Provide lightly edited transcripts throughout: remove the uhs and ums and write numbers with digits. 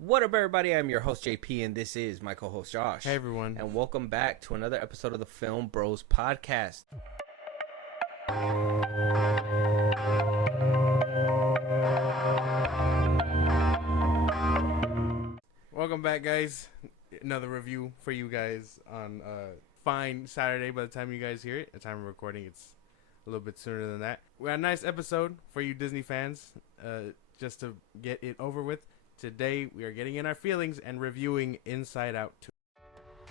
What up, everybody? I'm your host, JP, and this is my co-host, Josh. Hey, everyone. And welcome back to another episode of the Filmbros podcast. Welcome back, guys. Another review for you guys on fine Saturday by the time you guys hear it. The time of recording, it's a little bit sooner than that. We had a nice episode for you Disney fans, just to get it over with. Today, we are getting in our feelings and reviewing Inside Out 2.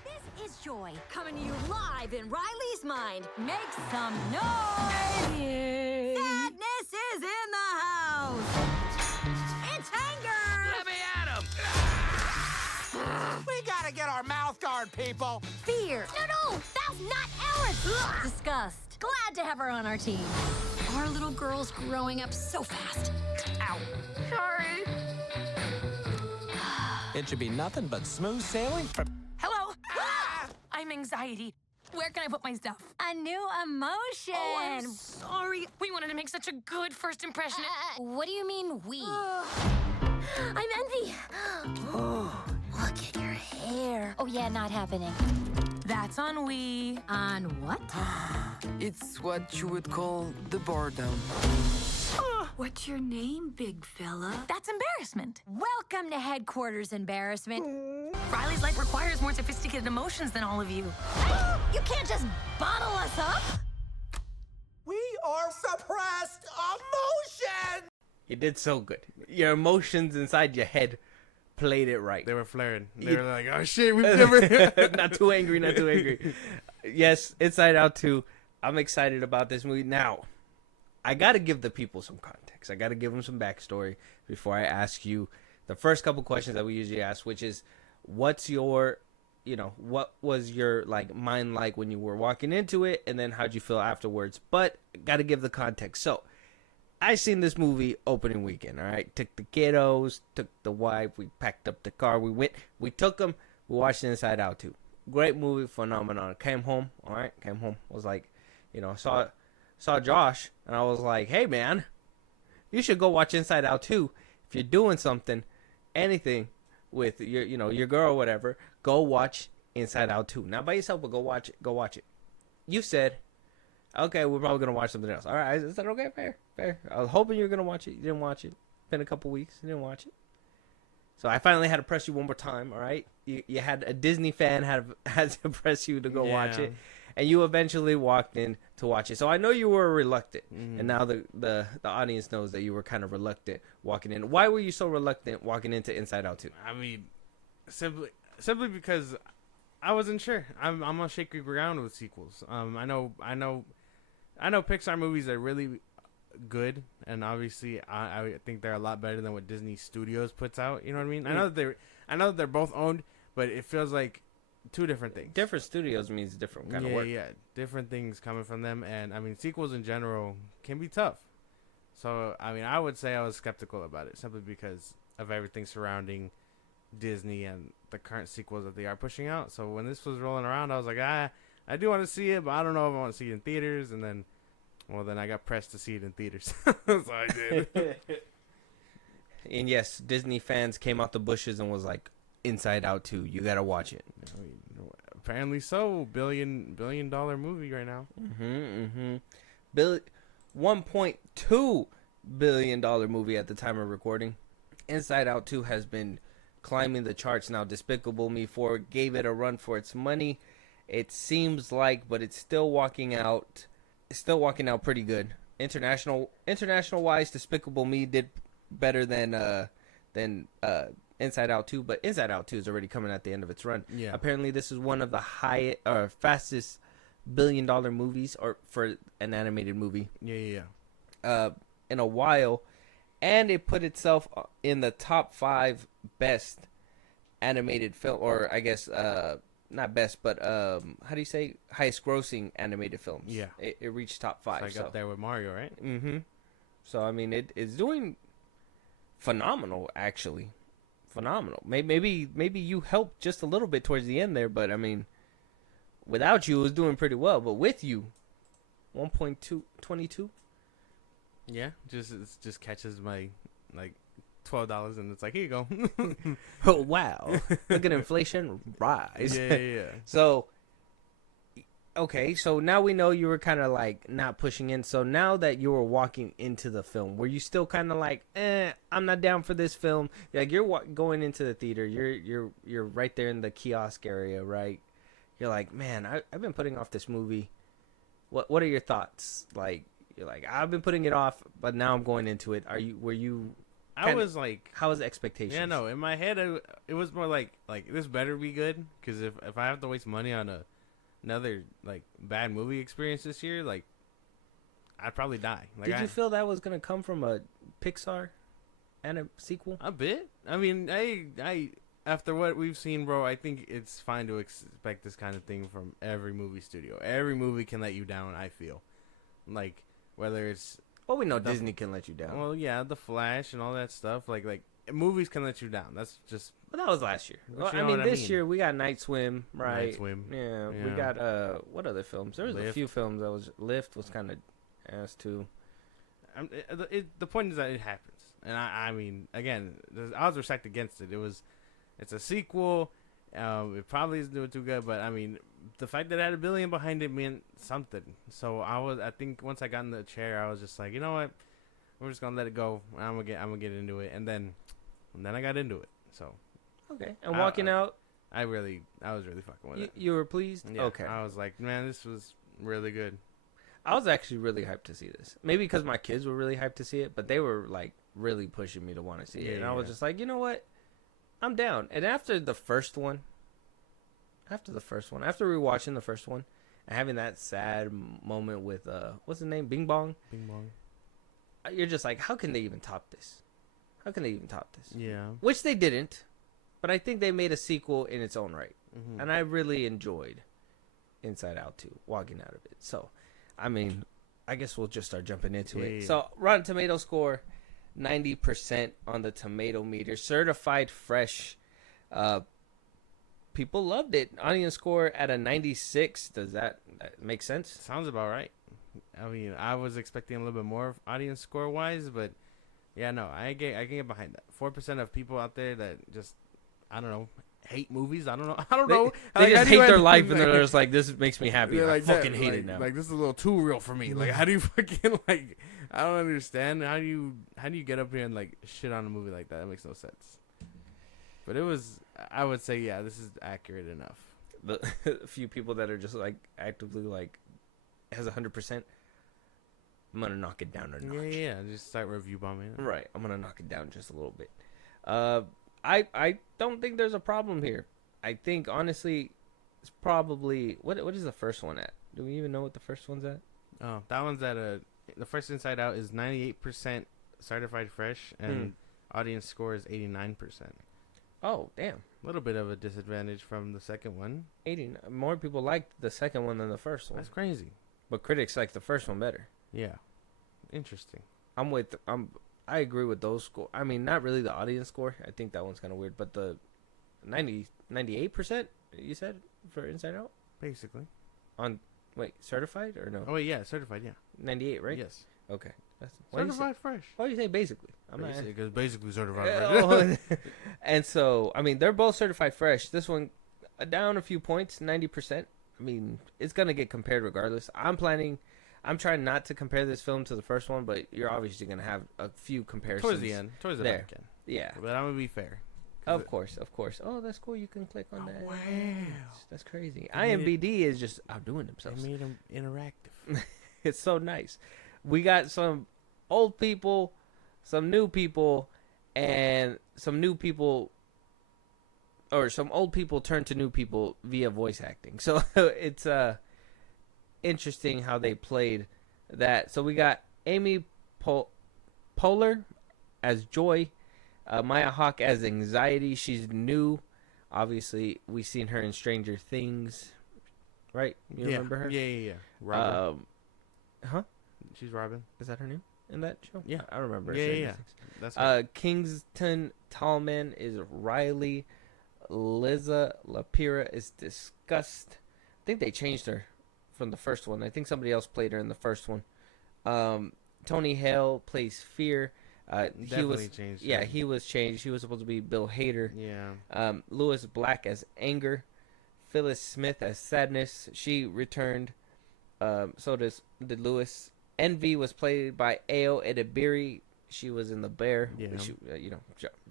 This is Joy, coming to you live in Riley's mind. Make some noise! Sadness is in the house! It's anger! Let me at him! We gotta get our mouth guard, people! Fear! No, that's not ours! Disgust. Glad to have her on our team. Our little girl's growing up so fast. Ow. Sorry. It should be nothing but smooth sailing from... Hello? I'm anxiety. Where can I put my stuff? A new emotion. Oh, I'm sorry. We wanted to make such a good first impression. What do you mean, we? I'm Envy. Look at your hair. Oh, yeah, not happening. That's on we. On what? It's what you would call the bar down. What's your name, big fella? That's embarrassment. Welcome to headquarters, embarrassment. Riley's life requires more sophisticated emotions than all of you. You can't just bottle us up. We are suppressed emotion! You did so good. Your emotions inside your head played it right. They were flaring. They were like, oh, shit, we've never... Not too angry, not too angry. Yes, Inside Out 2. I'm excited about this movie. Now, I got to give the people some context. I got to give them some backstory before I ask you the first couple questions that we usually ask, which is, what's your, what was your mind like when you were walking into it, and then how'd you feel afterwards? But got to give the context. So, I seen this movie opening weekend. All right, took the kiddos, took the wife, we packed up the car, we took them, we watched Inside Out 2. Great movie, phenomenon. Came home, was like, saw Josh, and I was like, hey, man, you should go watch Inside Out 2. If you're doing something, anything with your girl or whatever, go watch Inside Out 2. Not by yourself, but go watch it. You said, okay, we're probably going to watch something else. All right, is that okay? Fair. I was hoping you were going to watch it. You didn't watch it. Been a couple weeks. You didn't watch it. So I finally had to press you one more time, all right? You had a Disney fan had to press you to go watch it. And you eventually walked in to watch it. So I know you were reluctant. Mm-hmm. And now the audience knows that you were kind of reluctant walking in. Why were you so reluctant walking into Inside Out 2? I mean, simply because I wasn't sure. I'm on shaky ground with sequels. I know Pixar movies are really good, and obviously I think they're a lot better than what Disney Studios puts out. You know what I mean? I know that they're both owned, but it feels like two different things. Different studios means different kind of work. Yeah, different things coming from them, and I mean sequels in general can be tough. So I mean, I would say I was skeptical about it simply because of everything surrounding Disney and the current sequels that they are pushing out. So when this was rolling around, I was like, I do want to see it, but I don't know if I want to see it in theaters. And then, then I got pressed to see it in theaters, so I did. And yes, Disney fans came out the bushes and was like, Inside Out 2, you gotta watch it. Apparently so. Billion dollar movie right now. $1.2 billion movie at the time of recording. Inside Out 2 has been climbing the charts now. Despicable Me 4 gave it a run for its money. It seems like, but it's still walking out. It's still walking out pretty good. International wise, Despicable Me did better than Inside Out 2, but Inside Out 2 is already coming at the end of its run. Yeah. Apparently, this is one of the fastest billion-dollar movies, or for an animated movie. Yeah. In a while, and it put itself in the top 5 best animated film, or I guess not best, but how do you say, highest-grossing animated films? Yeah. It reached top 5. So I got there with Mario, right? Mm-hmm. So I mean, it's doing phenomenal, actually. Phenomenal. Maybe you helped just a little bit towards the end there, but I mean, without you, it was doing pretty well. But with you, 1.22. Yeah, it just catches my $12, and it's like, here you go. Oh wow! Look at inflation rise. Yeah. So, okay, so now we know you were kind of like not pushing in. So now that you were walking into the film, were you still kind of like, I'm not down for this film? Like you're going into the theater, you're right there in the kiosk area, right? You're like, man, I've been putting off this movie. What are your thoughts? Like you're like, I've been putting it off, but now I'm going into it. Were you? I was like, how was expectations? yeah, no, in my head, it was more like this better be good, because if I have to waste money on another like bad movie experience this year, like I'd probably die. Like, Did you feel that was gonna come from a Pixar and a sequel? a bit? I mean, I after what we've seen, bro, I think it's fine to expect this kind of thing from every movie studio. Every movie can let you down, I feel. Like whether it's Well, we know Disney can let you down. well, yeah, The Flash and all that stuff. Like movies can let you down. That's just But that was last year. But Well, you I know mean, what I this mean. year we got Night Swim, right? Night Swim. Yeah, we Yeah. got what other films? There was a Lift. few films that was Lift was kind of ass too. the point is that it happens, and I mean, again, the odds were stacked against it. It's a sequel. It probably isn't doing too good, but I mean, the fact that it had $1 billion behind it meant something. So I think once I got in the chair, I was just like, you know what, we're just gonna let it go. I'm gonna get into it, and then I got into it. So Okay, and walking out, I was really fucking with it. you were pleased. Yeah, Okay, I was like, man, this was really good. I was actually really hyped to see this. Maybe because my kids were really hyped to see it, but they were like really pushing me to want to see it, and I was Yeah. just like, you know what, I'm down. And after rewatching the first one, and having that sad moment with what's his name, Bing Bong, Bing bong. you're just like, how can they even top this? How can they even top this? Yeah. Which they didn't, but I think they made a sequel in its own right, Mm-hmm. and I really enjoyed Inside Out 2, walking out of it. So, I mean, I guess we'll just start jumping into it. Yeah. So, Rotten Tomato score, 90% on the tomato meter, certified fresh. People loved it. Audience score at a 96. Does that make sense? Sounds about right. I mean, I was expecting a little bit more audience score wise, but yeah, no, I can get behind that. 4% of people out there that just, I don't know, hate movies. I don't know. They Like, how just do you hate their end- life, and they're just like, this makes me happy. Yeah, I like fucking that, hate like, it now. Like, this is a little too real for me. Like, how do you fucking like? I don't understand. How do you get up here and like shit on a movie like that? That makes no sense. But it was. I would say, yeah, this is accurate enough. The few people that are just like actively like has 100%. I'm gonna knock it down a notch. Yeah. Just start review bombing it. Right. I'm gonna knock it down just a little bit. I don't think there's a problem here. I think honestly, it's probably what is the first one at? Do we even know what the first one's at? Oh, that one's at the first Inside Out is 98% certified fresh, and audience score is 89%. Oh, damn. A little bit of a disadvantage from the second one. 80. More people liked the second one than the first one. That's crazy. But critics like the first one better. Yeah. Interesting. I agree with those score. I mean, not really the audience score. I think that one's kind of weird, but the 98% you said for Inside Out Basically. on certified or no? Oh, yeah, certified, yeah. 98, right? Yes. Okay. Why do you say- Certified fresh. why do you say basically? I'm not. Because basically certified fresh. And so, I mean, they're both certified fresh. This one down a few points, 90%. I mean, it's gonna get compared regardless. I'm trying not to compare this film to the first one, but you're obviously gonna have a few comparisons Towards the end. Towards the there. back end. Yeah, But I'm going to be fair. of course. Oh, that's cool. You can click on that. wow. That's crazy. They made IMBD is just outdoing They themselves. made them interactive. It's so nice. We got some old people, some new people, and some new people, or some old people turn to new people via voice acting. So it's interesting how they played that. So we got Amy Poehler as Joy, Maya Hawke as Anxiety. She's new. Obviously, we've seen her in Stranger Things, right? You remember her? Yeah. Robin. Huh? She's Robin. Is that her name in that show? Yeah. I don't remember. Yeah, Stranger yeah. Things. That's her. Kingston Tallman is Riley. Liza Lapira is Disgust. I think they changed her from the first one. I think somebody else played her in the first one. Tony Hale plays Fear. He Definitely was changed. yeah, he was changed. He was supposed to be Bill Hader. Yeah. Lewis Black as Anger, Phyllis Smith as Sadness. She returned. So did Lewis. Envy was played by Ao Edebiri. She was in The Bear. Yeah. She,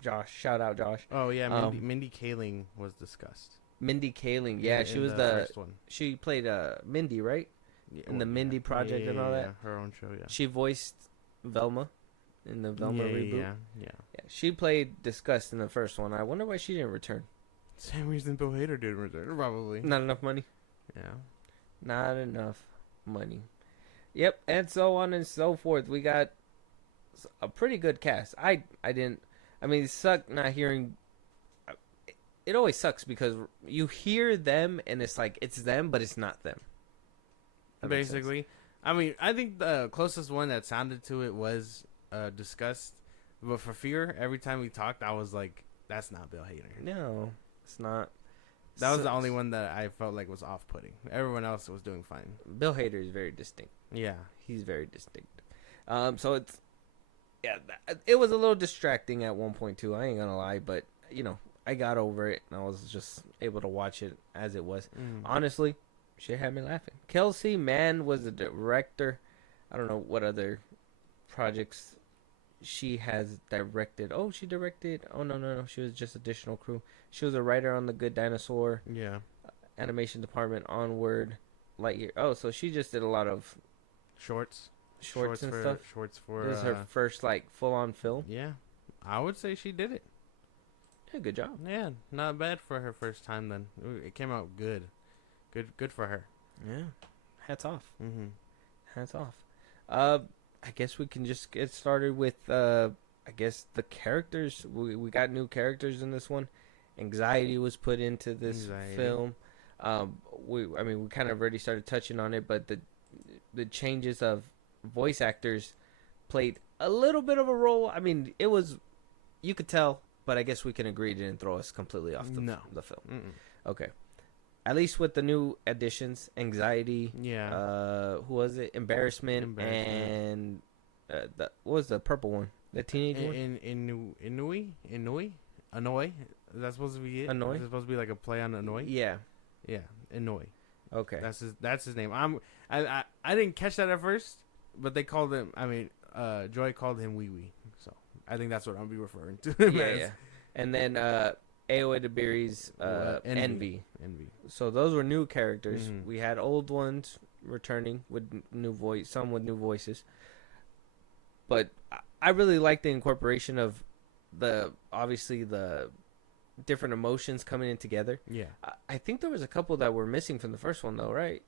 Josh. Shout out Josh. Oh yeah, Mindy Kaling was discussed. Mindy Kaling. Yeah, she was the first one. She played Mindy, right? Yeah, In the Mindy Project and all that. Yeah, her own show. Yeah. She voiced Velma in the Velma reboot. Yeah. She played Disgust in the first one. I wonder why she didn't return. Same reason Bill Hader didn't return, probably. Not enough money. Yeah. Not enough money. Yep, and so on and so forth. We got a pretty good cast. I mean, it sucked not hearing. It always sucks because you hear them and it's like it's them, but it's not them. That makes sense. Basically, I mean, I think the closest one that sounded to it was Disgust. But for Fear, every time we talked, I was like, "That's not Bill Hader." No, it's not. That was the only one that I felt like was off-putting. Everyone else was doing fine. Bill Hader is very distinct. Yeah. He's very distinct. So it's it was a little distracting at 1.2. I ain't gonna lie, but I got over it and I was just able to watch it as it was. Honestly, shit had me laughing. Kelsey Mann was the director. I don't know what other projects she has directed. Oh, she directed. Oh no, she was just additional crew. She was a writer on The Good Dinosaur. Yeah. Animation department, Onward, Lightyear. Oh, so she just did a lot of Shorts and stuff. Shorts for. It was her first full-on film. Yeah, I would say she did it. Yeah, good job. Yeah, not bad for her first time. Then it came out good. Good for her. Yeah, hats off. Mm-hmm. Hats off. I guess we can just get started with I guess the characters. We got new characters in this one. Anxiety was put into this film. We kind of already started touching on it, but the changes of voice actors played a little bit of a role. I mean, it was, you could tell, but I guess we can agree it didn't throw us completely off the film. Mm-mm. Okay. At least with the new additions, Anxiety. Yeah. Who was it? Embarrassment. And what was the purple one? The teenage one? Annoy. Is that supposed to be it? Annoy? Is it supposed to be like a play on Annoy? Yeah. Yeah. Annoy. Okay. That's his name. I didn't catch that at first, but they called him. I mean, Joy called him Wee Wee. So I think that's what I'll be referring to. Yeah. And then Ao Edebiri's Envy. So those were new characters. Mm-hmm. We had old ones returning with some with new voices. But I really like the incorporation of obviously the different emotions coming in together. Yeah. I think there was a couple that were missing from the first one though, right?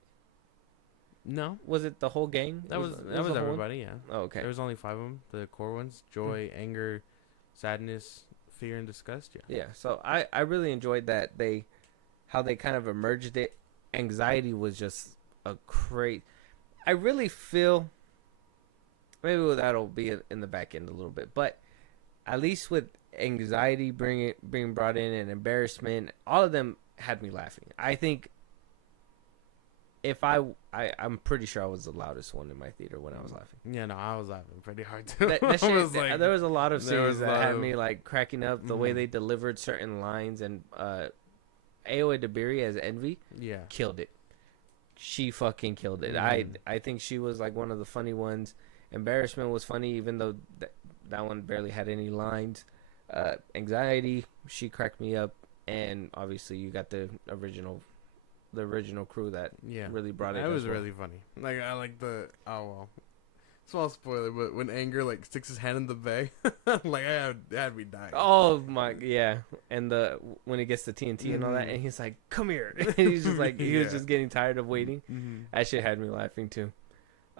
No. Was it the whole gang? That was the whole everybody, yeah. Oh, okay. There was only 5 of them, the core ones: joy, anger, sadness, fear, and disgust. Yeah. Yeah. So I really enjoyed that how they kind of emerged it. Anxiety was just a great. I really feel maybe that'll be in the back end a little bit, but at least with Anxiety being brought in and Embarrassment, all of them had me laughing. I think if I'm pretty sure I was the loudest one in my theater when I was laughing. Yeah, no, I was laughing pretty hard too. That shit, there was a lot of scenes that had me cracking up. The way Mm-hmm. they delivered certain lines, and Ao Edebiri as Envy, yeah, killed it. She fucking killed it. I think she was one of the funny ones. Embarrassment was funny, even though that one barely had any lines. Anxiety, she cracked me up, and obviously you got the original crew that really brought it. That was really funny. I like small spoiler, but when Anger sticks his hand in the bag, I had me dying. Oh my, yeah. And when he gets the TNT and all that, and he's like, "Come here," and he's just he was just getting tired of waiting. Mm-hmm. That shit had me laughing too.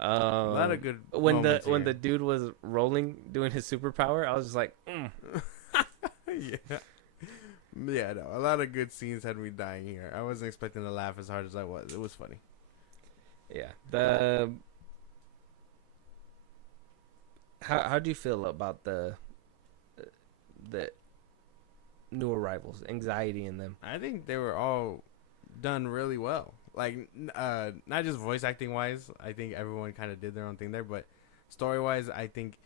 A lot of good when moments when here. the dude was rolling doing his superpower, I was just like, yeah, no, a lot of good scenes had me dying here. I wasn't expecting to laugh as hard as I was. It was funny. Yeah. How do you feel about the new arrivals, Anxiety in them? I think they were all done really well. Not just voice acting wise. I think everyone kind of did their own thing there, but story wise, I think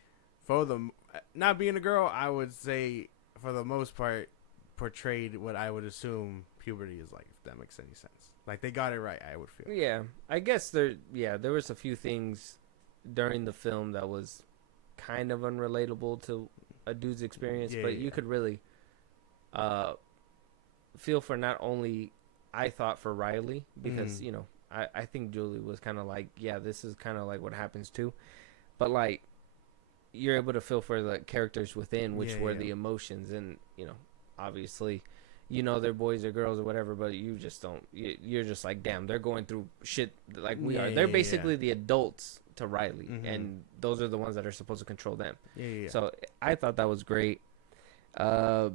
not being a girl, I would say for the most part portrayed what I would assume puberty is like. If that makes any sense. Like they got it right, I would feel. Yeah, I guess there was a few things during the film that was kind of unrelatable to a dude's experience, but you could really feel for not only I thought for Riley, because you know I think Julie was kind of like, yeah, this is kind of like what happens too, but like you're able to feel for the characters within, which were the emotions, and you know obviously you know they're boys or girls or whatever, but you just don't. You're just like, damn, they're going through shit like we are. They're basically the adults to Riley, and those are the ones that are supposed to control them. So I thought that was great. The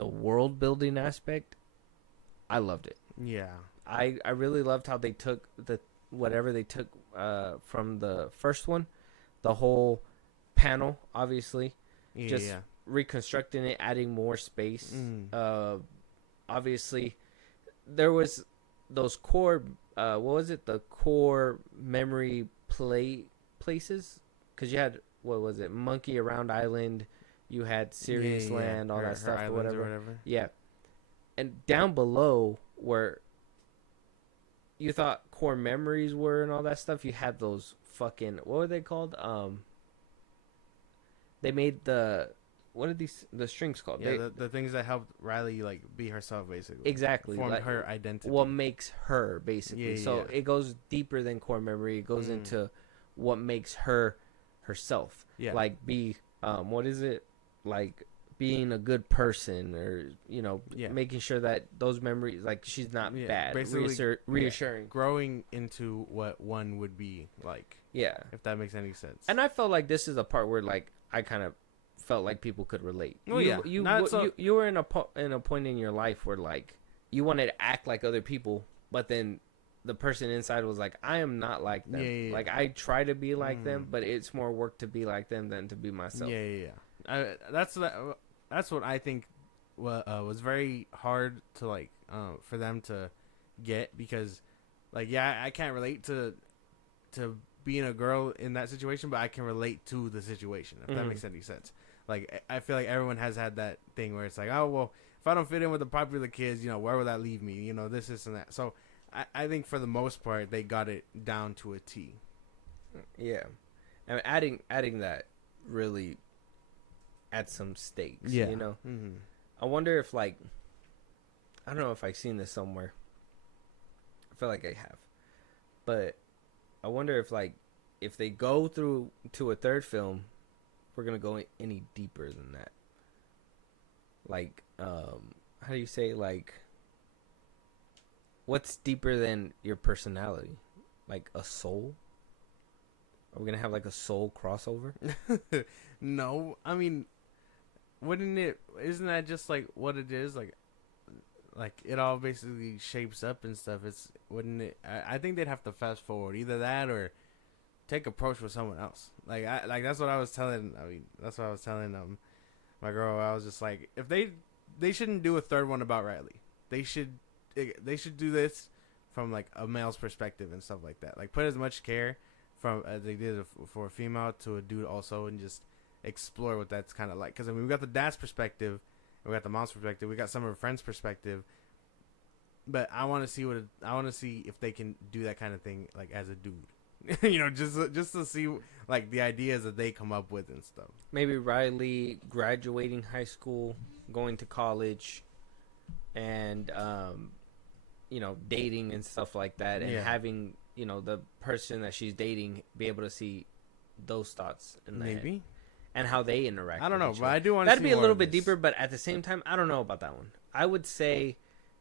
world building aspect, I loved it. Yeah, I really loved how they took whatever they took from the first one, the whole panel, obviously, reconstructing it, adding more space. Obviously, there was those core. What was it? The core memory places, because you had, what was it? Monkey Around Island. You had Serious Land, all that stuff, or whatever. Yeah, and down below where you thought core memories were and all that stuff, you had those fucking, what were they called? They made the strings called? Yeah, the things that helped Riley like be herself, basically. Exactly, formed like, her identity. What makes her, basically. So it goes deeper than core memory. It goes into what makes her herself. Yeah, like what is it? Like being a good person, or you know, making sure that those memories, like she's not bad, basically reassuring, growing into what one would be like. Yeah, if that makes any sense. And I felt like this is a part where like I kind of felt like people could relate. Oh you were in a point in your life where like you wanted to act like other people, but then the person inside was like, I am not like them. Like I try to be like them, but it's more work to be like them than to be myself. That's what I think was very hard to like for them to get, because like I can't relate to being a girl in that situation, but I can relate to the situation, if that makes any sense. Like I feel like everyone has had that thing where it's like, oh well, if I don't fit in with the popular kids, you know, where will that leave me? You know, this and that. So I think for the most part they got it down to a T. Yeah, and adding that really adds some stakes. You know, I wonder if like, I don't know if I've seen this somewhere. I feel like I have, but I wonder if like if they go through to a third film, we're gonna go any deeper than that. Like, how do you say, like, what's deeper than your personality? Like a soul? Are we gonna have like a soul crossover? No, I mean, isn't that just like what it is? Like it all basically shapes up and stuff. Wouldn't it? I think they'd have to fast forward, either that or take approach with someone else. Like that's what I was telling. My girl. I was just like, if they shouldn't do a third one about Riley. They should do this from like a male's perspective and stuff like that. Like put as much care from as they did for a female to a dude also, and just explore what that's kind of like. Because I mean, we got the dad's perspective, we got the mom's perspective, we got some of her friends' perspective. But I want to see if they can do that kind of thing like as a dude. You know, just to see like the ideas that they come up with and stuff. Maybe Riley graduating high school, going to college, and you know, dating and stuff like that, and having, you know, the person that she's dating be able to see those thoughts in the head, and how they interact. I don't know, but I do want to. That'd be a little bit deeper, but at the same time, I don't know about that one. I would say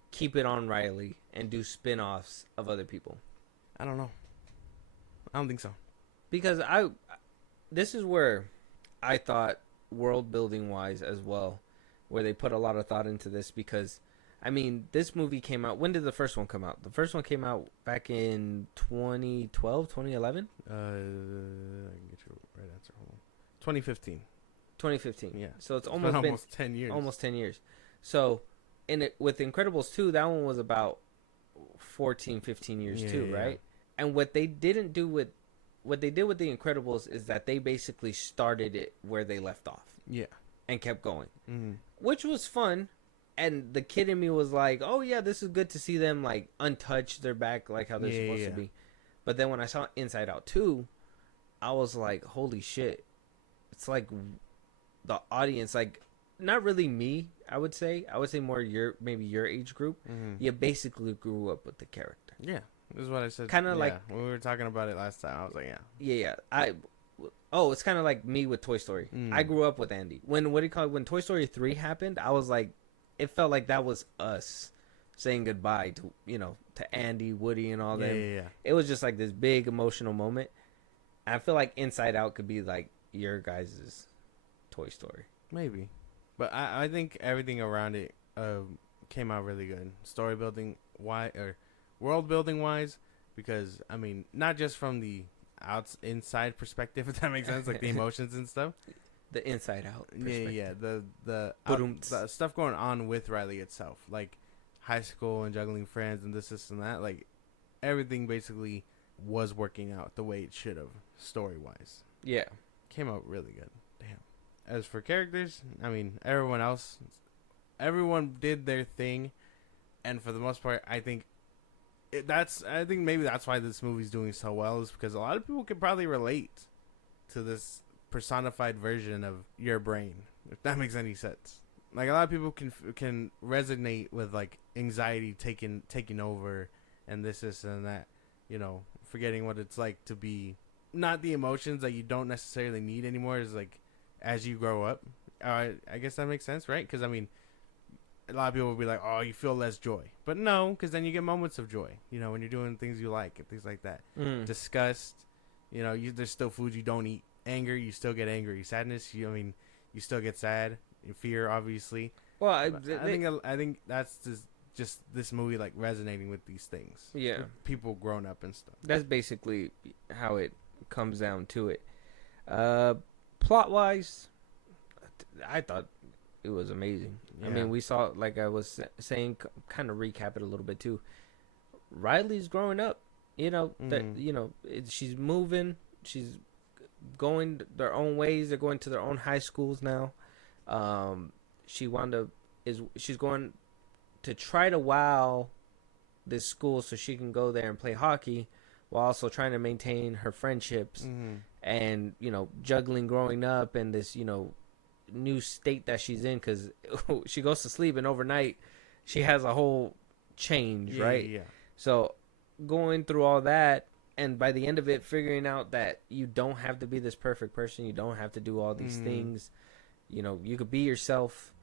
keep it on Riley and do spin-offs of other people. I don't know. I don't think so. Because this is where I thought world building wise as well, where they put a lot of thought into this, because I mean, this movie came out, when did the first one come out? The first one came out back in 2012, 2011? I can get you right answer. Hold on. 2015. 2015. Yeah. So it's almost 10 years. Almost 10 years. So with Incredibles 2, that one was about 14, 15 years too, right? And what they didn't do with what they did with the Incredibles is that they basically started it where they left off Yeah. and kept going, Mm-hmm. which was fun. And the kid in me was like, "Oh yeah, this is good to see them like untouched, they're back like how they're supposed to be." But then when I saw Inside Out 2, I was like, "Holy shit!" It's like the audience, like not really me. I would say more maybe your age group. Mm-hmm. You basically grew up with the character. Yeah. This is what I said. Kinda like- when we were talking about it last time. I was like, yeah. Yeah. It's kind of like me with Toy Story. I grew up with Andy. When when Toy Story 3 happened, I was like, it felt like that was us saying goodbye to to Andy, Woody, and all them. Yeah. It was just like this big emotional moment. I feel like Inside Out could be like your guys' Toy Story. Maybe. But I think everything around it came out really good. Story building or world building wise, because I mean, not just from the inside perspective, if that makes sense, like the emotions and stuff. The Inside Out perspective. Yeah. The stuff going on with Riley itself, like high school and juggling friends and this and that, like everything basically was working out the way it should have, story wise. Yeah. Came out really good. Damn. As for characters, I mean, everyone did their thing, and for the most part, I think maybe that's why this movie's doing so well, is because a lot of people could probably relate to this personified version of your brain, if that makes any sense. Like a lot of people can resonate with like anxiety taking over and this and that, forgetting what it's like to be not the emotions that you don't necessarily need anymore, is like as you grow up. I guess that makes sense, right? Because I mean, a lot of people will be like, oh, you feel less joy, but no, because then you get moments of joy, when you're doing things you like and things like that. Disgust, there's still foods you don't eat. Anger, you still get angry. Sadness, you still get sad. Fear, obviously. Well, I think that's just this movie like resonating with these things. Yeah, with people grown up and stuff. That's basically how it comes down to it. Plot wise, I thought it was amazing. Yeah. I mean, we saw, like I was saying, kind of recap it a little bit too. Riley's growing up. She's moving. She's going their own ways. They're going to their own high schools now. She's going to try to wow this school so she can go there and play hockey, while also trying to maintain her friendships and juggling growing up and this new state that she's in, because she goes to sleep and overnight she has a whole change, right? Yeah. So going through all that, and by the end of it, figuring out that you don't have to be this perfect person. You don't have to do all these things. You could be yourself,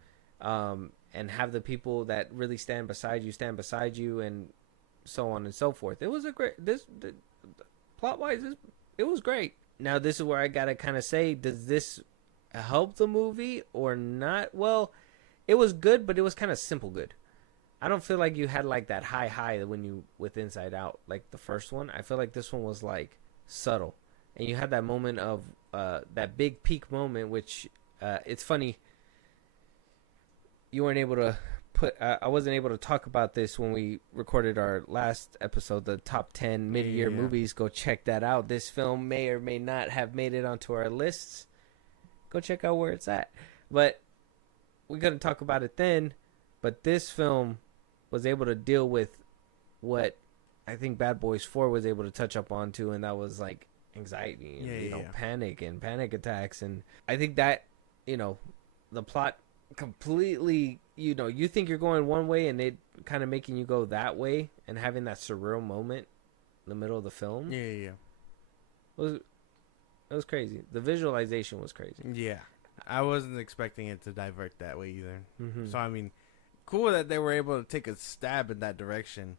and have the people that really stand beside you, and so on and so forth. It was plot-wise, it was great. Now, this is where I gotta kind of say, does this help the movie or not? Well, it was good, but it was kind of simple good. I don't feel like you had like that high with Inside Out, like the first one. I feel like this one was like subtle, and you had that moment of that big peak moment, which it's funny. You weren't able to I wasn't able to talk about this when we recorded our last episode, the top 10 mid-year movies. Go check that out. This film may or may not have made it onto our lists. Go check out where it's at. But we couldn't talk about it then. But this film was able to deal with what I think Bad Boys 4 was able to touch up onto, and that was like anxiety and panic and panic attacks. And I think that the plot completely, you think you're going one way and it kind of making you go that way, and having that surreal moment in the middle of the film. It was crazy. The visualization was crazy. Yeah, I wasn't expecting it to divert that way either. So I mean, cool that they were able to take a stab in that direction.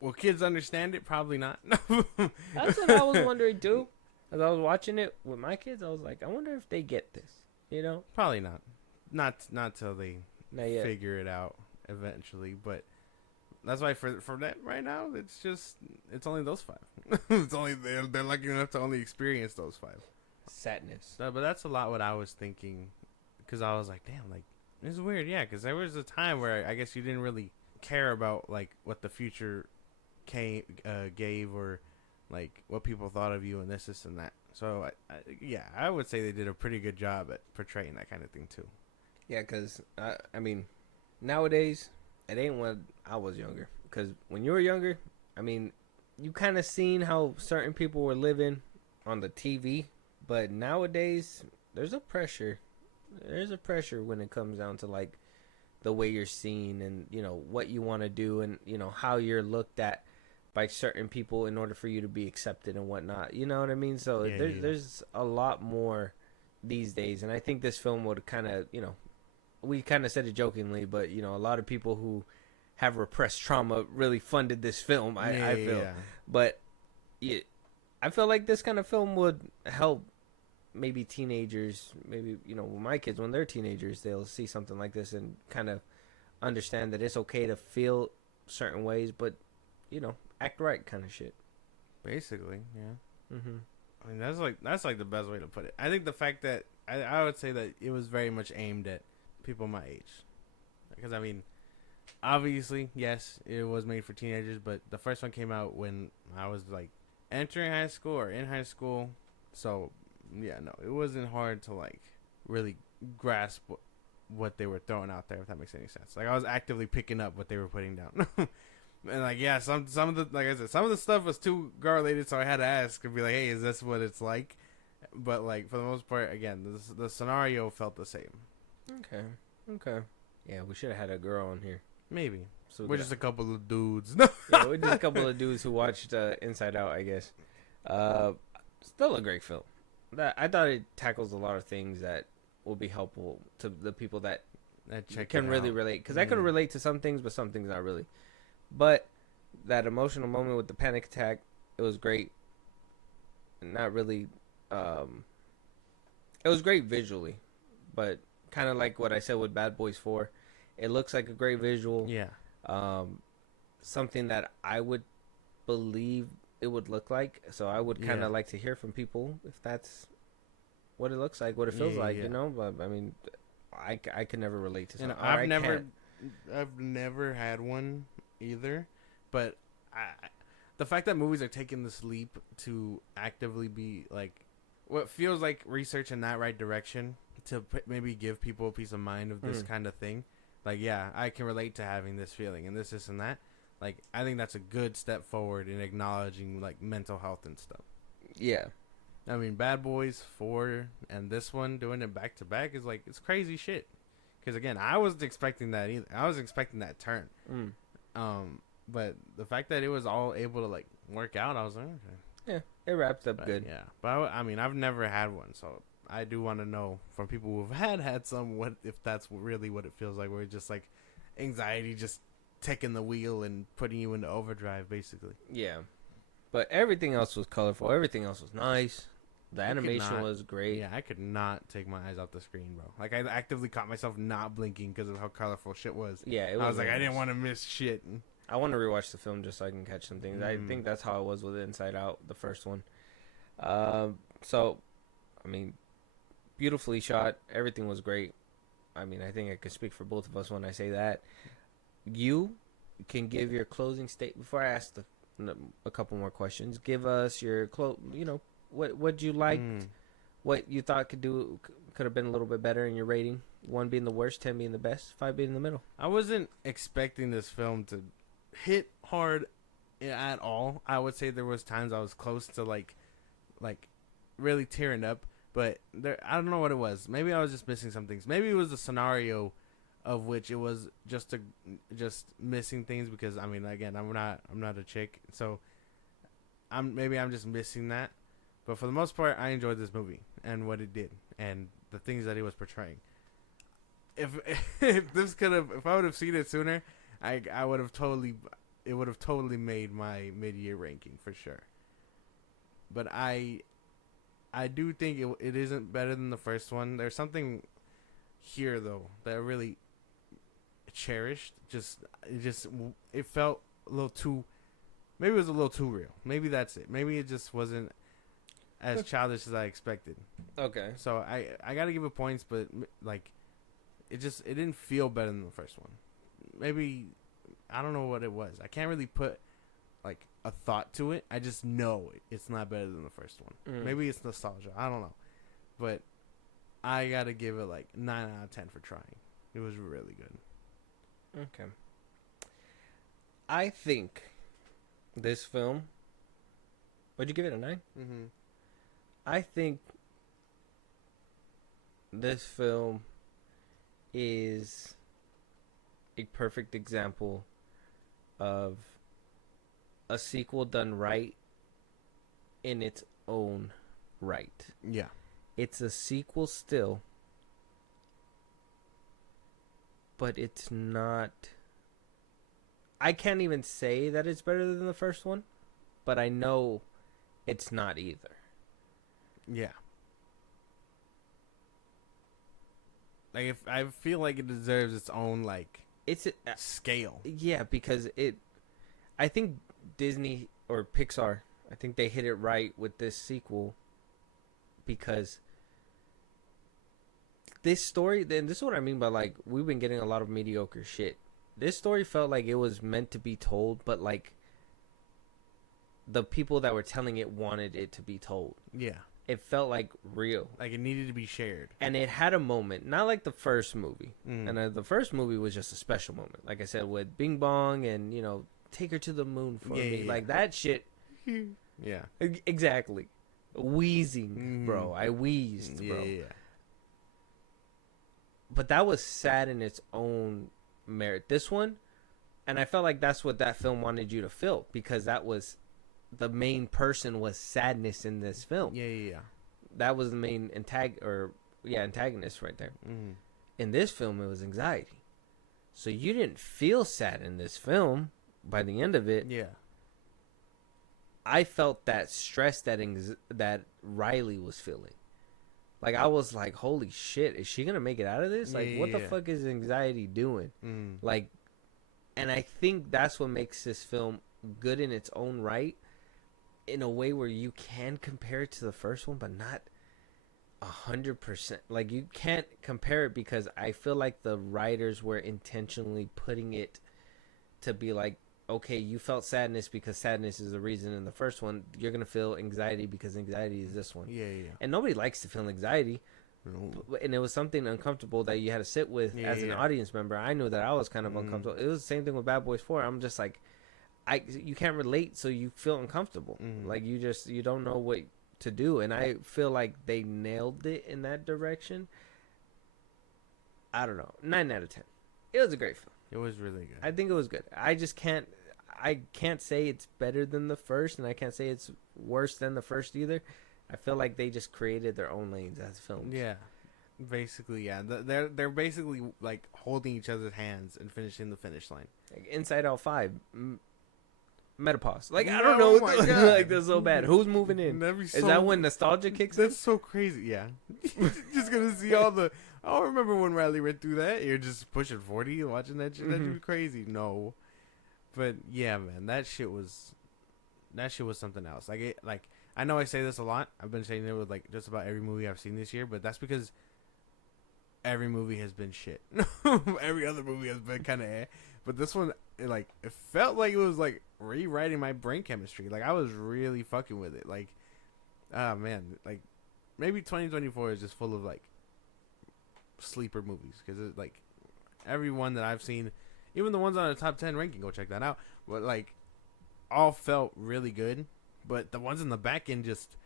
Will kids understand it? Probably not. That's what I was wondering too. As I was watching it with my kids, I was like, I wonder if they get this. Probably not. Not till they Not yet. figure it out eventually. But that's why for that right now, it's only those 5. It's only they're lucky enough to only experience those 5. Sadness. But that's a lot what I was thinking, because I was like, damn, like this is weird. Yeah, because there was a time where I guess you didn't really care about like what the future gave, or like what people thought of you and this and that. So yeah, I would say they did a pretty good job at portraying that kind of thing too. Yeah, because, I mean, nowadays, it ain't when I was younger. Because when you were younger, I mean, you kind of seen how certain people were living on the TV. But nowadays, there's a pressure. There's a pressure when it comes down to, like, the way you're seen and, you know, what you want to do and, you know, how you're looked at by certain people in order for you to be accepted and whatnot. You know what I mean? So there's a lot more these days. And I think this film would kind of, you know, we kind of said it jokingly, but, you know, a lot of people who have repressed trauma really funded this film, I feel. Yeah. But I feel like this kind of film would help maybe teenagers, maybe, you know, my kids, when they're teenagers, they'll see something like this and kind of understand that it's okay to feel certain ways, but, you know, act right kind of shit. Basically, yeah. Mm-hmm. I mean, that's like the best way to put it. I think the fact that I would say that it was very much aimed at people my age, because I mean, obviously, yes, it was made for teenagers, but the first one came out when I was like entering high school or in high school, so yeah, no, it wasn't hard to like really grasp what they were throwing out there, if that makes any sense. Like I was actively picking up what they were putting down. And like, yeah, some of the, like I said, some of the stuff was too related, so I had to ask and be like, hey, is this what it's like? But like for the most part, again, the scenario felt the same. Okay. Yeah, we should have had a girl on here. Maybe. So We're just a couple of dudes. Yeah, we're just a couple of dudes who watched Inside Out, I guess. Still a great film. I thought it tackles a lot of things that will be helpful to the people that can really relate. Because I could relate to some things, but some things not really. But that emotional moment with the panic attack, it was great. Not really. It was great visually, but kind of like what I said with Bad Boys 4. It looks like a great visual. Yeah. Something that I would believe it would look like. So I would kind of like to hear from people if that's what it looks like, what it feels like, you know. But I mean, I could never relate to something. I've never had one either, but the fact that movies are taking this leap to actively be like what feels like research in that right direction to maybe give people a peace of mind of this kind of thing. Like, yeah, I can relate to having this feeling and this and that. Like, I think that's a good step forward in acknowledging like mental health and stuff. Yeah. I mean, Bad Boys 4 and this one doing it back to back is like, it's crazy shit. Because again, I wasn't expecting that either. I was expecting that turn. But the fact that it was all able to like work out, I was like, okay. Yeah, it wrapped up good. Yeah, but I mean, I've never had one, so I do want to know from people who've had some, what if that's really what it feels like, where it's just like anxiety just taking the wheel and putting you into overdrive, basically. Yeah, but everything else was colorful. Everything else was nice. The animation was great. Yeah, I could not take my eyes off the screen, bro. Like, I actively caught myself not blinking because of how colorful shit was. Yeah, I was like, I didn't want to miss shit. I want to rewatch the film just so I can catch some things. I think that's how it was with Inside Out, the first one. So, I mean, beautifully shot. Everything was great. I mean, I think I could speak for both of us when I say that. You can give your closing statement. Before I ask a couple more questions, give us your what you liked, what you thought could have been a little bit better in your rating. 1 being the worst, 10 being the best, 5 being in the middle. I wasn't expecting this film to hit hard at all. I would say there was times I was close to like really tearing up, but I don't know what it was. Maybe I was just missing some things. Maybe it was the scenario of which it was just missing things, because I mean, again, I'm not a chick, so I'm just missing that. But for the most part, I enjoyed this movie and what it did and the things that it was portraying. If I would have seen it sooner, I would have totally made my mid-year ranking for sure. But I do think it isn't better than the first one. There's something here though that I really cherished. It felt a little too. Maybe it was a little too real. Maybe that's it. Maybe it just wasn't as childish as I expected. Okay. So I gotta give it points, but like it didn't feel better than the first one. Maybe I don't know what it was. I can't really put like a thought to it. I just know it's not better than the first one. Maybe it's nostalgia. I don't know. But I got to give it like 9 out of 10 for trying. It was really good. Okay. I think this film... Would you give it a 9? Mm-hmm. I think this film is a perfect example of a sequel done right in its own right. Yeah. It's a sequel still, but it's not... I can't even say that it's better than the first one, but I know it's not either. Yeah. Like, if I feel like it deserves its own, like, It's scale. yeah, because I think Disney or Pixar, I think they hit it right with this sequel, because this story, and this is what I mean by, like, we've been getting a lot of mediocre shit. This story felt like it was meant to be told, but, like, the people that were telling it wanted it to be told. Yeah. It felt like real. Like, it needed to be shared. And it had a moment, not like the first movie. And the first movie was just a special moment. Like I said, with Bing Bong and, you know, take her to the moon for me. Yeah. Like, that shit. Yeah. Exactly. Wheezing, bro. I wheezed, bro. Yeah. But that was sad in its own merit. This one, and I felt like that's what that film wanted you to feel, because that was... the main person was sadness in this film. Yeah. That was the main antagonist right there. In this film, it was anxiety. So you didn't feel sad in this film. By the end of it, Yeah. I felt that stress that Riley was feeling. Like, I was like, holy shit, is she gonna make it out of this? Like, what the fuck is anxiety doing? Like, and I think that's what makes this film good in its own right, in a way where you can compare it to the first one, but not 100%. Like, you can't compare it, because I feel like the writers were intentionally putting it to be like, okay, you felt sadness because sadness is the reason in the first one. You're going to feel anxiety because anxiety is this one. Yeah. And nobody likes to feel anxiety. And it was something uncomfortable that you had to sit with as an audience member. I knew that I was kind of uncomfortable. It was the same thing with Bad Boys 4. I'm just like, you can't relate, so you feel uncomfortable. Like, you don't know what to do. And I feel like they nailed it in that direction. I don't know. 9 out of 10. It was a great film. It was really good. I think it was good. I can't say it's better than the first, and I can't say it's worse than the first either. I feel like they just created their own lanes as films. Yeah. Basically, yeah. They're basically, like, holding each other's hands and finishing the finish line. Like Inside Out 5, Metapause. Like, I No, don't know. oh my God. Like, that's so bad. Who's moving in? Is that when nostalgia kicks in? That's so crazy. Yeah. Just gonna see all the... I don't remember when Riley went through that. You're just pushing 40 watching that shit. That'd be crazy. No. But, yeah, man. That shit was something else. Like, I know I say this a lot. I've been saying it with, like, just about every movie I've seen this year. But that's because every movie has been shit. Every other movie has been kind of But this one, it felt like it was, like, rewriting my brain chemistry. Like, I was really fucking with it. Like, man. Like, maybe 2024 is just full of, like, sleeper movies. Because, like, every one that I've seen, even the ones on the top 10 ranking, go check that out. But, like, all felt really good. But the ones in the back end just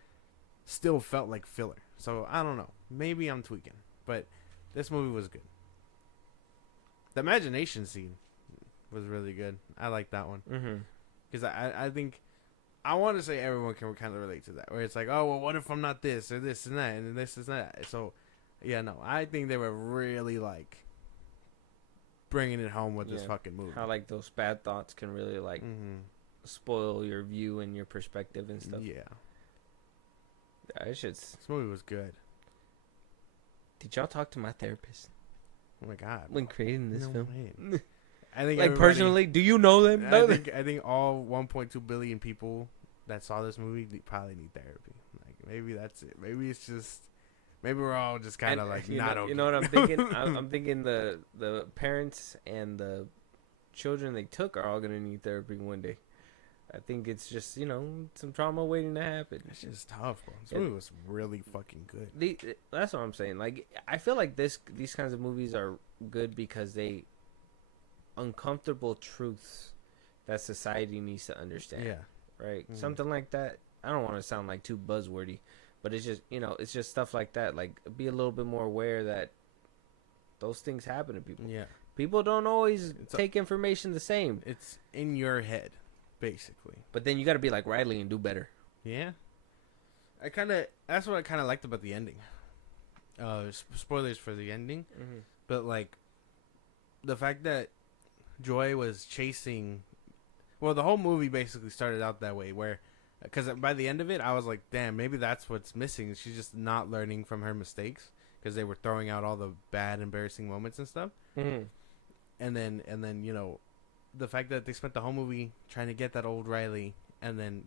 still felt like filler. So, I don't know. Maybe I'm tweaking. But this movie was good. The imagination scene was really good. I like that one. Because I think, I want to say everyone can kind of relate to that. Where it's like, oh, well, what if I'm not this or this and that and this and that. So, yeah, no. I think they were really, like, bringing it home with this fucking movie. How, like, those bad thoughts can really, like, spoil your view and your perspective and stuff. Yeah. This movie was good. Did y'all talk to my therapist Oh my god. when creating this film? Man. I think Like, personally, do you know them? I think all 1.2 billion people that saw this movie probably need therapy. Like, maybe that's it. Maybe it's just, maybe we're all just kind of like not okay. You know what I'm thinking? I'm thinking the parents and the children they took are all gonna need therapy one day. I think it's just some trauma waiting to happen. It's just tough, bro. This movie was really fucking good. That's what I'm saying. Like, I feel like these kinds of movies are good because they uncomfortable truths that society needs to understand. Yeah. Right. Mhm. Something like that. I don't want to sound like too buzzwordy, but it's just it's just stuff like that. Like, be a little bit more aware that those things happen to people. Yeah. People don't always take information the same. It's in your head, basically. But then you got to be like Riley and do better. Yeah. That's what I kind of liked about the ending. Spoilers for the ending. Mm-hmm. But, like, the fact that Joy was chasing... Well, the whole movie basically started out that way, where... Because by the end of it, I was like, damn, maybe that's what's missing. She's just not learning from her mistakes. Because they were throwing out all the bad, embarrassing moments and stuff. Mm-hmm. And then, the fact that they spent the whole movie trying to get that old Riley, and then,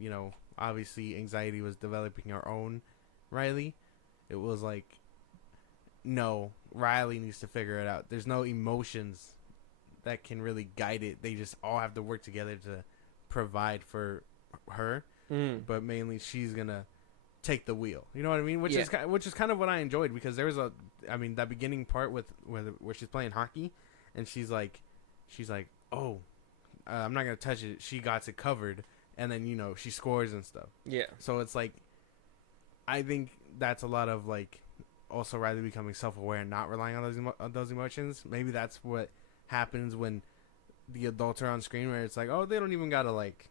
obviously anxiety was developing our own Riley. It was like, no, Riley needs to figure it out. There's no emotions that can really guide it. They just all have to work together to provide for her. But mainly she's gonna take the wheel. You know what I mean? Which is kind of what I enjoyed, because there was that beginning part with where she's playing hockey, and she's like, oh, I'm not gonna touch it. She got it covered, and then she scores and stuff. Yeah. So it's like, I think that's a lot of like, also Riley becoming self-aware and not relying on those emotions. Maybe that's what happens when the adults are on screen, where it's like, oh, they don't even gotta like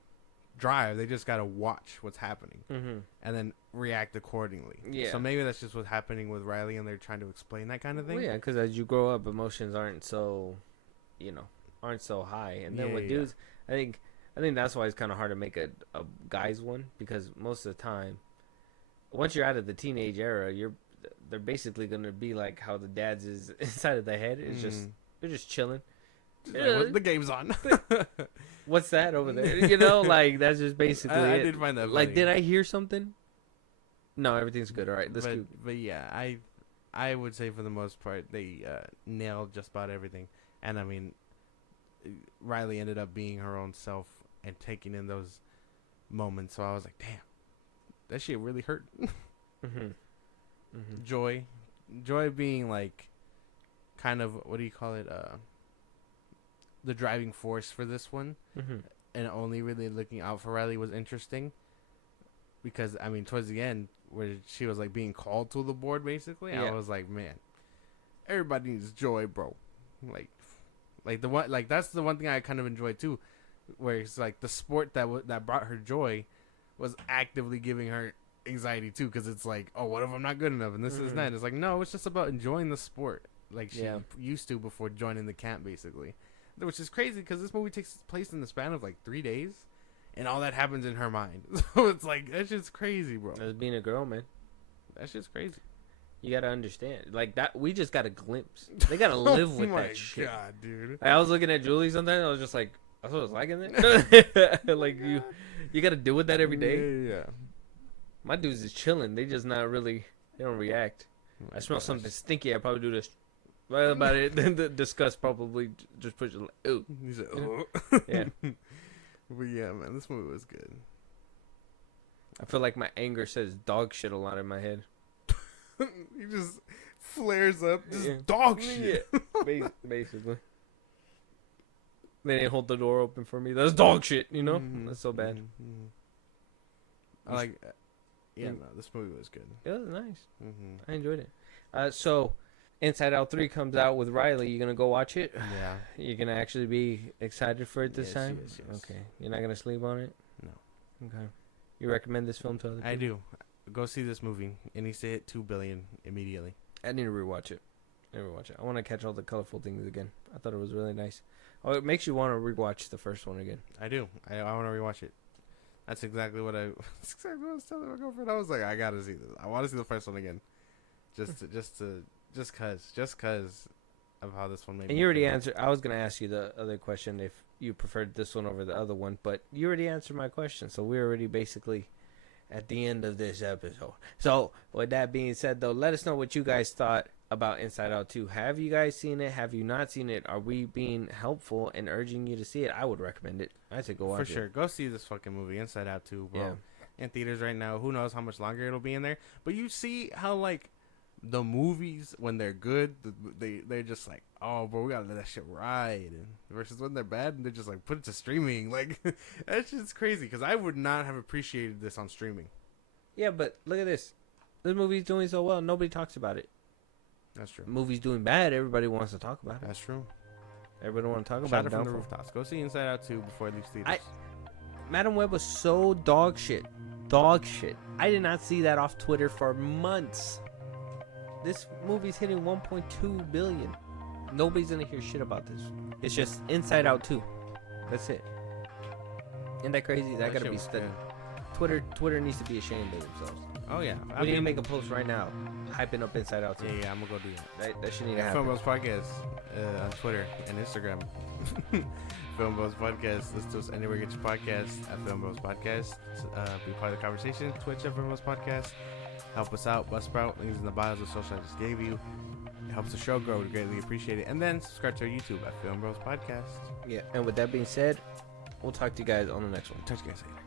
drive, they just gotta watch what's happening and then react accordingly. So maybe that's just what's happening with Riley, and they're trying to explain that kind of thing. Well, yeah, because as you grow up, emotions aren't so high, and then with dudes, I think that's why it's kind of hard to make a guy's one, because most of the time, once you're out of the teenage era, they're basically gonna be like how the dads is inside of the head. It's just they're just chilling. Like, the game's on. What's that over there? Like, that's just basically I it. did find that funny. Like, did I hear something? No, everything's good. All right, but yeah, I would say for the most part they nailed just about everything. And I mean, Riley ended up being her own self and taking in those moments. So I was like, damn, that shit really hurt. Joy being like, kind of, what do you call it? The driving force for this one, and only really looking out for Riley was interesting, because I mean, towards the end, where she was like being called to the board, basically, I was like, man, everybody needs Joy, bro. Like that's the one thing I kind of enjoyed too, where it's like the sport that brought her joy was actively giving her anxiety too, because it's like, oh, what if I'm not good enough, and this is that. It's like, no, it's just about enjoying the sport, like she used to before joining the camp, basically. Which is crazy, because this movie takes place in the span of like 3 days, and all that happens in her mind. So it's like, that's just crazy, bro. That's being a girl, man. That's just crazy. You gotta understand, like that. We just got a glimpse. They gotta live with that shit. Oh my god, dude! I was looking at Julie sometimes. I was just like, that's what it's like in there. Like, you gotta deal with that every day. Yeah. My dudes is chilling. They just not really. They don't react. I smell something stinky. I probably do this. Right about it. Then the disgust probably just push it. Like, ooh. He's like, oh. Yeah. But yeah, man, this movie was good. I feel like my anger says dog shit a lot in my head. He just flares up. Just dog shit. Yeah. Basically. They didn't hold the door open for me. That's dog shit, That's so bad. I like. Yeah, no, this movie was good. It was nice. I enjoyed it. So, Inside Out 3 comes out with Riley. You gonna go watch it? Yeah. You're gonna actually be excited for it this time? Yes. Okay. You're not gonna sleep on it? No. Okay. You recommend this film to other people? I do. Go see this movie. It needs to hit 2 billion immediately. I need to rewatch it. I want to catch all the colorful things again. I thought it was really nice. Oh, it makes you want to rewatch the first one again. I do. I want to rewatch it. That's exactly what I was telling my girlfriend. I was like, I gotta see this. I want to see the first one again, just cause of how this one made. And you already answered. I was gonna ask you the other question if you preferred this one over the other one, but you already answered my question. So we're already basically at the end of this episode. So with that being said, though, let us know what you guys thought about Inside Out 2. Have you guys seen it? Have you not seen it? Are we being helpful and urging you to see it? I would recommend it. I say go watch it. For sure. Go see this fucking movie, Inside Out 2, bro. Yeah. In theaters right now. Who knows how much longer it'll be in there. But you see how, like, the movies, when they're good, they're just like, oh, bro, we gotta let that shit ride. And versus when they're bad, and they're just like, put it to streaming. Like, that's just crazy. Because I would not have appreciated this on streaming. Yeah, but look at this. This movie's doing so well, nobody talks about it. That's true. Movie's doing bad, everybody wants to talk about it. That's true. Everybody want to talk Shout about it it. from the Downfall. rooftops. Go see Inside Out 2 before it leaves theaters. Madam Web was so dog shit. Dog shit. I did not see that off Twitter for months. This movie's hitting 1.2 billion. Nobody's gonna hear shit about this. It's just Inside Out 2. That's it. Isn't that crazy? That gotta shit be was studied. good. Twitter needs to be ashamed of themselves. Oh, yeah. We need to make a post right now, hyping up Inside Out 2. Yeah, I'm going to go do that. That shit need to happen. Filmbros Podcast on Twitter and Instagram. Filmbros Podcast. Listen to us anywhere you get your podcast at Filmbros Podcast. Be part of the conversation. Twitch at Filmbros Podcast. Help us out. Buzzsprout. Links in the bios of social I just gave you. It helps the show grow. We greatly appreciate it. And then subscribe to our YouTube at Filmbros Podcast. Yeah, and with that being said, we'll talk to you guys on the next one. Talk to you guys later.